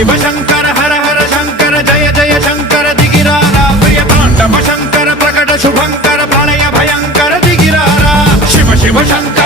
शिव शंकर हर हर शंकर जय जय शंकर दिगिरारा प्रिय तांडव शंकर प्रकट शुभंकर प्रलय भयंकर दिगिरारा शिव शिव शंकर